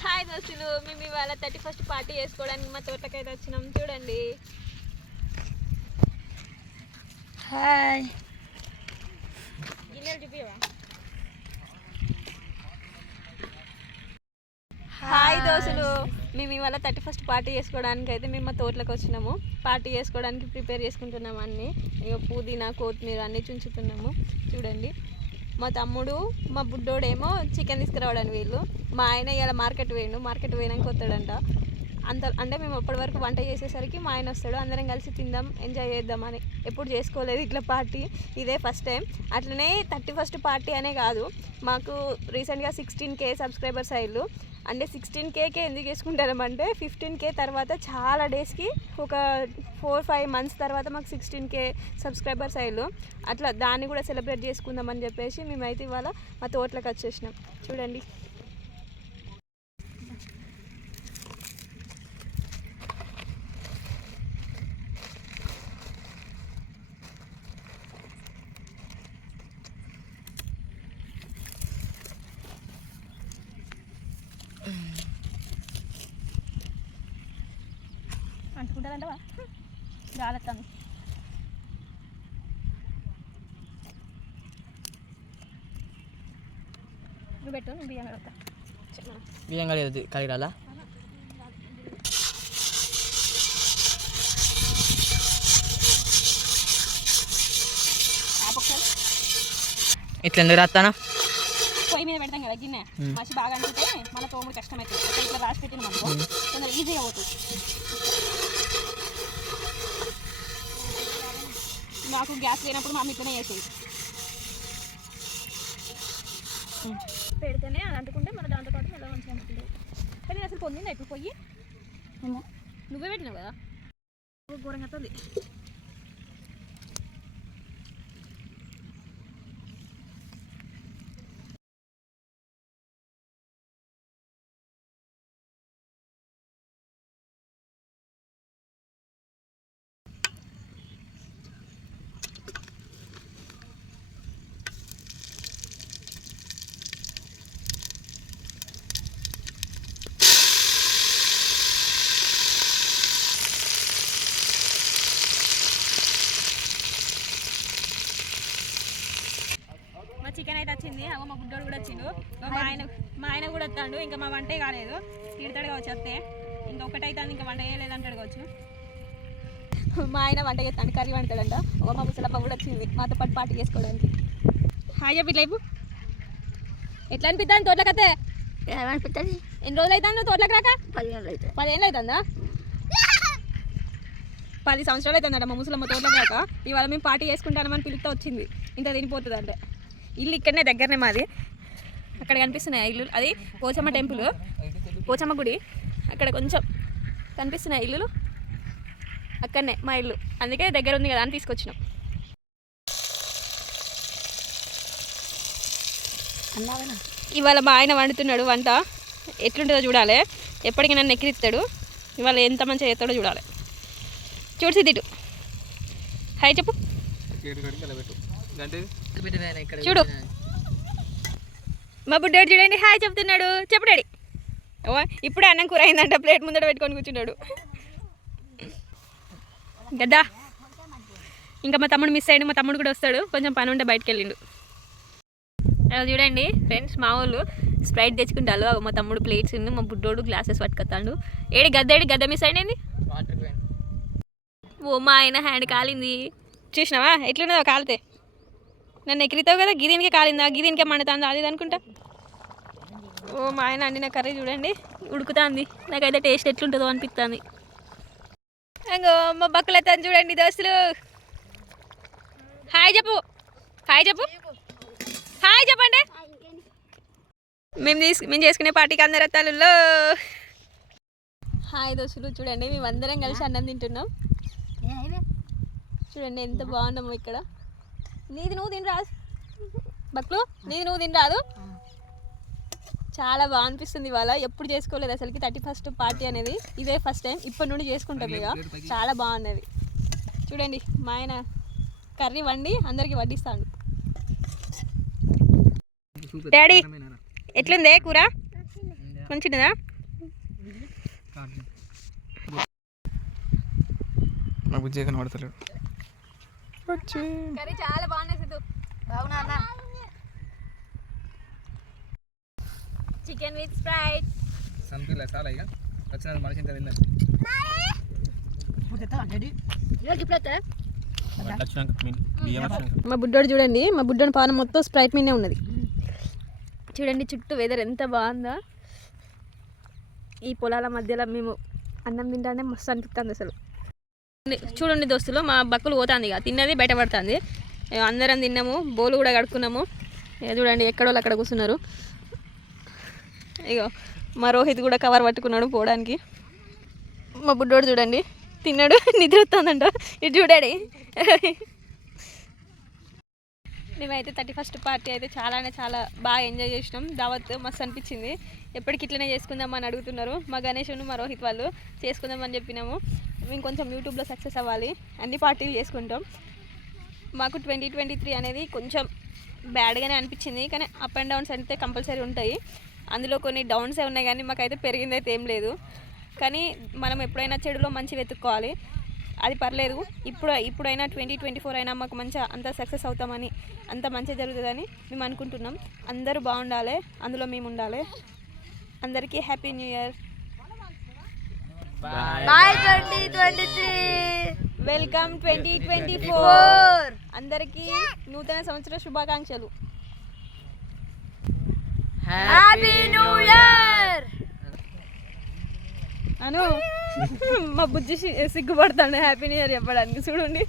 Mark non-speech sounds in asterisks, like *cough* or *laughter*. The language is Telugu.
హాయ్ దోస్తులు మేము ఇవాళ థర్టీ ఫస్ట్ పార్టీ చేసుకోవడానికి మా తోటకైతే వచ్చినాం. చూడండి. హాయ్. గిన్నెలు చూపివా హాయ్. దోస్తులు మేము ఇవాళ థర్టీ ఫస్ట్ పార్టీ చేసుకోవడానికి అయితే మేము మా తోటలోకి వచ్చినాము. పార్టీ చేసుకోవడానికి ప్రిపేర్ చేసుకుంటున్నాము అన్నీ. ఇక పుదీనా కొత్తిమీర అన్నీ చుంచుతున్నాము. చూడండి. మా తమ్ముడు మా బుడ్డోడేమో చికెన్ తీసుకురావడానికి వీళ్ళు మా ఆయన ఇవాళ మార్కెట్ పోయిండు. మార్కెట్ పోయినాక వస్తాడంట. అంత అంటే మేము అప్పటి వరకు వంట చేసేసరికి మా ఆయన వస్తాడు. అందరం కలిసి తిందాం ఎంజాయ్ చేద్దామని ఎప్పుడు చేసుకోలేదు ఇట్లా పార్టీ ఇదే ఫస్ట్ టైం అట్లనే థర్టీ ఫస్ట్ పార్టీ అనే కాదు. మాకు రీసెంట్గా సిక్స్టీన్ కే సబ్స్క్రైబర్స్ అయ్యారు అంటే సిక్స్టీన్ కేకే ఎందుకు వేసుకుంటారంటే ఫిఫ్టీన్ కే తర్వాత చాలా డేస్కి ఒక ఫోర్ ఫైవ్ మంత్స్ తర్వాత మాకు సిక్స్టీన్ కే సబ్స్క్రైబర్స్ అయ్యారు. అట్లా దాన్ని కూడా సెలబ్రేట్ చేసుకుందామని చెప్పేసి మేమైతే ఇవాళ మా తోటలోకి వచ్చేసినాం. చూడండి. అంటుకుంటారంటవా జాగ్రత్త నువ్వు పెట్టు నువ్వు బియ్యం కడతా బియ్యం కలిగి కలిగిరాలా ఆపొక్కలు. ఇట్లా ఎందుకు రాస్తానా పొయ్యి మీద పెడతాం కదా గిన్నె. మసి బాగా అంటుంటే మళ్ళీ తోముడు కష్టం అవుతుంది అక్కడ ఇట్లా రాసి పెట్టిన మనకు కొంచెం ఈజీగా అవుతుంది. నాకు గ్యాస్ లేనప్పుడు మా ఇట్లనే చేసేది. పెడితేనే అది అంటుకుంటే మన దాంతో పాటు మళ్ళీ మంచిగా అంటుంది కానీ అసలు పొందిందా ఇప్పుడు పొయ్యి? నువ్వే పెట్టినావు కదా? ఘోరంగా చికెన్ అయితే వచ్చింది. అవ్వ మా బుడ్డోడు కూడా వచ్చిండు. మా ఆయన మా ఆయన కూడా వస్తాడు. ఇంకా మా వంటే కాలేదు. తిడతాడు కావచ్చు వస్తే ఇంకా ఒకటైతే ఇంకా వంట చేయలేదు అంటాడు కావచ్చు. మా ఆయన వంట చేస్తాడు కర్రీ వండుతాడంట. ఓ మా ముసలమ్మ కూడా వచ్చింది. మాతో పాటు పార్టీ చేసుకోవడానికి. హాయ్ చెప్పి లైఫ్ ఎట్లా అనిపిద్దాం తోటలోకి అయితే ఏమనిపిస్తుంది ఎన్ని రోజులు అవుతాను నువ్వు తోటలోకి రాక? పదిహేను పదేళ్ళు అవుతుందా పది సంవత్సరాలు అవుతుందట మా ముసలమ్మ తోటలోకి రాక. ఇవాళ మేము పార్టీ చేసుకుంటామని పిలుపుతో వచ్చింది. ఇంత తినిపోతుంది అంటే ఇల్లు ఇక్కడనే దగ్గరనే మాది. అక్కడ కనిపిస్తున్నాయి ఆ ఇల్లు అది పోచమ్మ టెంపుల్. పోచమ్మ గుడి. అక్కడ కొంచెం కనిపిస్తున్నాయి ఇల్లులు. అక్కడనే మా ఇల్లు. అందుకే దగ్గర ఉంది కదా అని తీసుకొచ్చినాం. అన్నావేనా? ఇవాళ మా ఆయన వండుతున్నాడు వంట. ఎట్లుంటుందో చూడాలి. ఎప్పటికీ నన్ను ఎక్కిరిస్తాడు ఇవాళ ఎంత మంచిగా చేస్తాడో చూడాలి. చూడు సిద్ధిటు హాయ్ చెప్పు. చూడు. మా బుడ్డోడు చూడండి హాయ్ చెప్తున్నాడు. చెప్పు డాడీ. ఓ ఇప్పుడే అన్నం కూర అయిందంట ప్లేట్ ముందర పెట్టుకొని కూర్చున్నాడు. గద్దా. ఇంకా మా తమ్ముడు మిస్ అయ్యాడు మా తమ్ముడు కూడా వస్తాడు. కొంచెం పని ఉంటే బయటకు వెళ్ళిండు. అది చూడండి ఫ్రెండ్స్ మా వాళ్ళు స్ప్రైట్ తెచ్చుకుంటారు మా తమ్ముడు ప్లేట్స్ ఉంది మా బుడ్డోడు గ్లాసెస్ పట్టుకొస్తాడు. ఏడి గద్ద ఏడి గద్ద మిస్ అయింది? ఓ మా ఆయన హ్యాండ్ కాలింది. చూసినావా? ఎట్లున్నదో కాలితే. నన్ను ఎక్కిరితావు కదా గిదీనికే కాలిందా? గిదీనికే మండుతుందా? అది అనుకుంటా. ఓ మా ఆయన అండిన కర్రీ చూడండి. ఉడుకుతుంది. నాకైతే టేస్ట్ ఎట్లుంటుందో అనిపిస్తుంది అంగో మా బక్కులతో చూడండి దోస్తులు. హాయ్ చెప్పు. హాయ్ చెప్పు. హాయ్ చెప్పండి. మేము తీసుకు మేము చేసుకునే పార్టీకి అందరు వస్తాలో హాయ్ దోస్తులు చూడండి మేము అందరం కలిసి అన్నం తింటున్నాం. చూడండి ఎంత బాగున్నాము ఇక్కడ. నీది నువ్వు తిని రాదు. బక్లు నీది నువ్వు తిని రాదు. చాలా బాగా అనిపిస్తుంది ఇవాళ. ఎప్పుడు చేసుకోలేదు అసలుకి. థర్టీ ఫస్ట్ పార్టీ అనేది ఇదే ఫస్ట్ టైం. ఇప్పటి నుండి చేసుకుంటాం ఇక. చాలా బాగున్నది చూడండి మా ఆయన కర్రీ వండి అందరికి వడ్డిస్తాడు. డాడీ ఎట్లుందే కూర? మంచిదా మా బుజ్జి కనబడతలేడు. వచ్చి కర్రీ చాలా బాగున్నాయి సిద్ధు. బాగున్నా అన్న? చికెన్ విత్ స్ప్రైట్ చాలా ఇక వచ్చిన మనిషి ఇంత మా బుడ్డోడు చూడండి మా బుడ్డోని పానం మొత్తం స్ప్రైట్ మీదే ఉన్నది. చూడండి చుట్టూ వెదర్ ఎంత బాగుందో. ఈ పొలాల మధ్యలో మేము అన్నం తింటానే మస్తు అనిపిస్తుంది అసలు. చూడండి దోస్తులు మా బక్కులు పోతుంది ఇక. తిన్నది బయట పడుతుంది. అందరం తిన్నాము బోలు కూడా కడుక్కున్నాము. చూడండి ఎక్కడోళ్ళు అక్కడ కూర్చున్నారు. ఇగో మా రోహిత్ కూడా కవర్ పట్టుకున్నాడు పోవడానికి. మా బుడ్డోడు చూడండి తిన్నాడు *laughs* నిద్ర వస్తుందంట. ఇటు చూడాడి. మేమైతే థర్టీ ఫస్ట్ పార్టీ అయితే చాలానే చాలా బాగా ఎంజాయ్ చేసినాం. దావత్ మస్తు అనిపించింది. ఎప్పటికి ఇట్లనే చేసుకుందాం అని అడుగుతున్నారు. మా గణేషును మా రోహిత్ వాళ్ళు చేసుకుందామని చెప్పినాము. మేము కొంచెం యూట్యూబ్లో సక్సెస్ అవ్వాలి. అన్ని పార్టీలు చేసుకుంటాం. మాకు ట్వంటీ ట్వంటీ త్రీ అనేది కొంచెం బ్యాడ్గానే అనిపించింది. కానీ అప్ అండ్ డౌన్స్ అయితే కంపల్సరీ ఉంటాయి. అందులో కొన్ని డౌన్సే ఉన్నాయి కానీ మాకైతే పెరిగిందైతే ఏం లేదు. కానీ మనం ఎప్పుడైనా చెడులో మంచి వెతుక్కోవాలి. అది పర్లేదు. ఇప్పుడు ఇప్పుడైనా ట్వంటీ ట్వంటీ ఫోర్ అయినా మాకు మంచిగా అంత సక్సెస్ అవుతామని అంత మంచిగా జరుగుతుందని మేము అనుకుంటున్నాం. అందరూ బాగుండాలి. అందులో మేము ఉండాలి అందరికీ happy new year bye twenty twenty three welcome twenty twenty four అందరికీ నూతన సంవత్సర శుభాకాంక్షలు. హ్యాపీ న్యూ ఇయర్ అను మా బుజ్జి సిగ్గుపడతాడు. హ్యాపీ న్యూ ఇయర్ చెప్పడానికి. చూడండి.